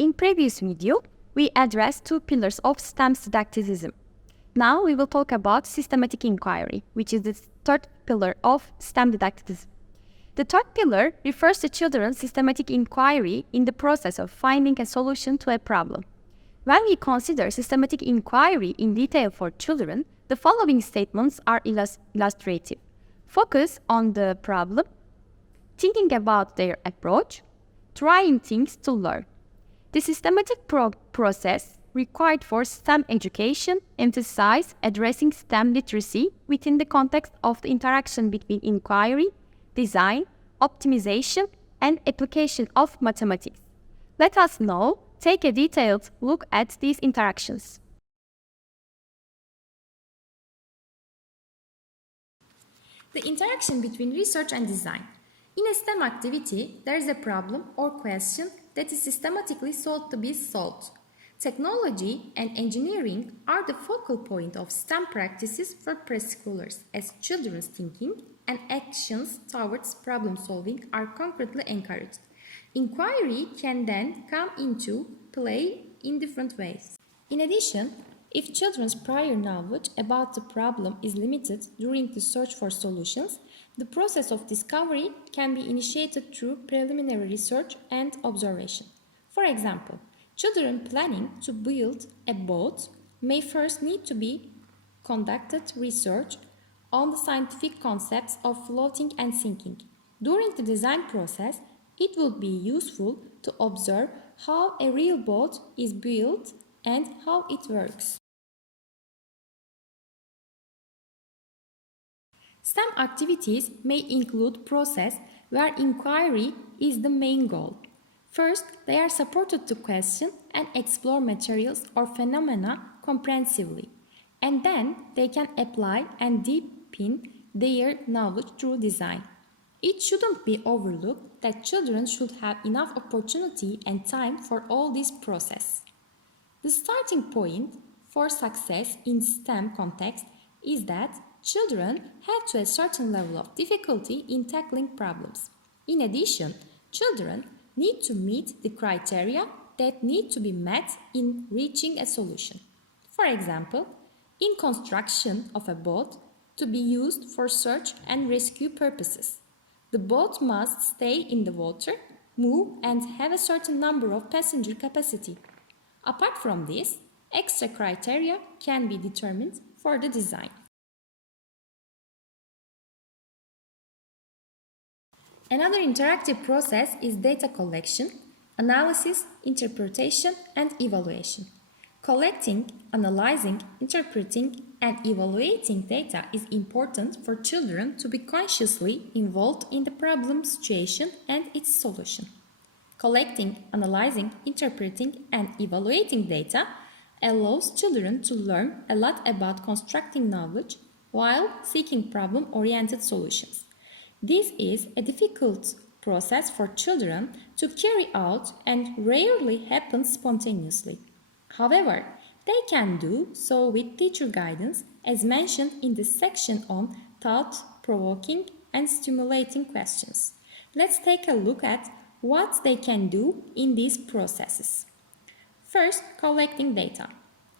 In previous video, we addressed two pillars of STEM didacticism. Now we will talk about systematic inquiry, which is the third pillar of STEM didacticism. The third pillar refers to children's systematic inquiry in the process of finding a solution to a problem. When we consider systematic inquiry in detail for children, the following statements are illustrative. Focus on the problem, thinking about their approach, trying things to learn. The systematic process required for STEM education emphasizes addressing STEM literacy within the context of the interaction between inquiry, design, optimization, and application of mathematics. Let us now take a detailed look at these interactions. The interaction between research and design. In a STEM activity, there is a problem or question that is systematically sought to be solved. Technology and engineering are the focal point of STEM practices for preschoolers, as children's thinking and actions towards problem solving are concretely encouraged. Inquiry can then come into play in different ways. In addition, if children's prior knowledge about the problem is limited during the search for solutions, the process of discovery can be initiated through preliminary research and observation. For example, children planning to build a boat may first need to be conducted research on the scientific concepts of floating and sinking. During the design process, it will be useful to observe how a real boat is built and how it works. STEM activities may include process where inquiry is the main goal. First, they are supported to question and explore materials or phenomena comprehensively, and then they can apply and deepen their knowledge through design. It shouldn't be overlooked that children should have enough opportunity and time for all this process. The starting point for success in STEM context is that children have to a certain level of difficulty in tackling problems. In addition, children need to meet the criteria that need to be met in reaching a solution. For example, in construction of a boat to be used for search and rescue purposes, the boat must stay in the water, move, and have a certain number of passenger capacity. Apart from this, extra criteria can be determined for the design. Another interactive process is data collection, analysis, interpretation, and evaluation. Collecting, analyzing, interpreting, and evaluating data is important for children to be consciously involved in the problem situation and its solution. Collecting, analyzing, interpreting, and evaluating data allows children to learn a lot about constructing knowledge while seeking problem-oriented solutions. This is a difficult process for children to carry out and rarely happens spontaneously. However, they can do so with teacher guidance, as mentioned in the section on thought-provoking and stimulating questions. Let's take a look at what they can do in these processes. First, collecting data.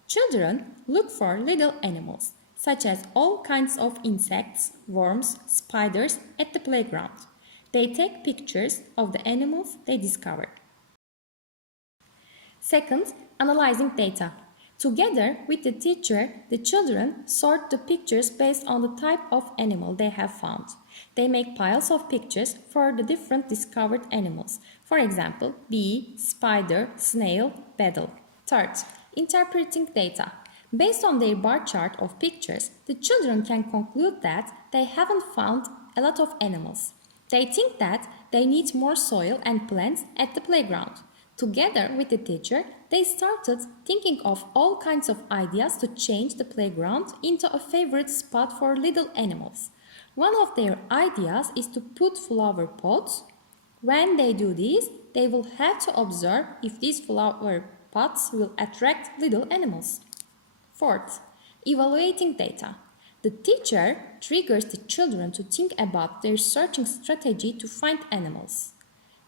Children look for little animals, such as all kinds of insects, worms, spiders at the playground. They take pictures of the animals they discover. Second, analyzing data. Together with the teacher, the children sort the pictures based on the type of animal they have found. They make piles of pictures for the different discovered animals. For example, bee, spider, snail, beetle. Third, interpreting data. Based on their bar chart of pictures, the children can conclude that they haven't found a lot of animals. They think that they need more soil and plants at the playground. Together with the teacher, they started thinking of all kinds of ideas to change the playground into a favorite spot for little animals. One of their ideas is to put flower pots. When they do this, they will have to observe if these flower pots will attract little animals. Fourth, evaluating data. The teacher triggers the children to think about their searching strategy to find animals.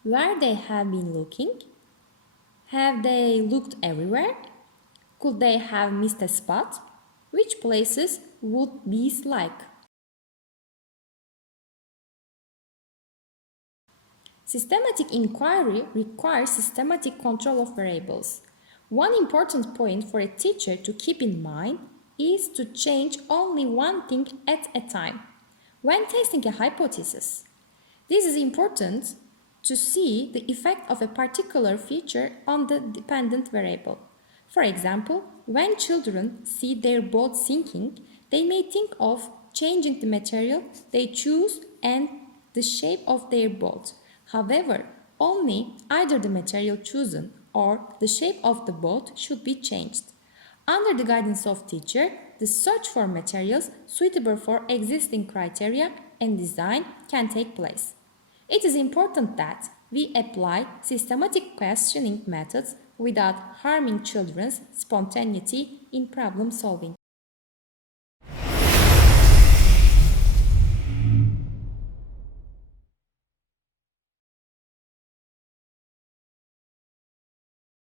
Where they have been looking, Have they looked everywhere? Could they have missed a spot? Which places would bees like? Systematic inquiry requires systematic control of variables. One important point for a teacher to keep in mind is to change only one thing at a time when testing a hypothesis. This is important to see the effect of a particular feature on the dependent variable. For example, when children see their boat sinking, they may think of changing the material they choose and the shape of their boat. However, only either the material chosen or the shape of the boat should be changed. Under the guidance of teacher, the search for materials suitable for existing criteria and design can take place. It is important that we apply systematic questioning methods without harming children's spontaneity in problem solving.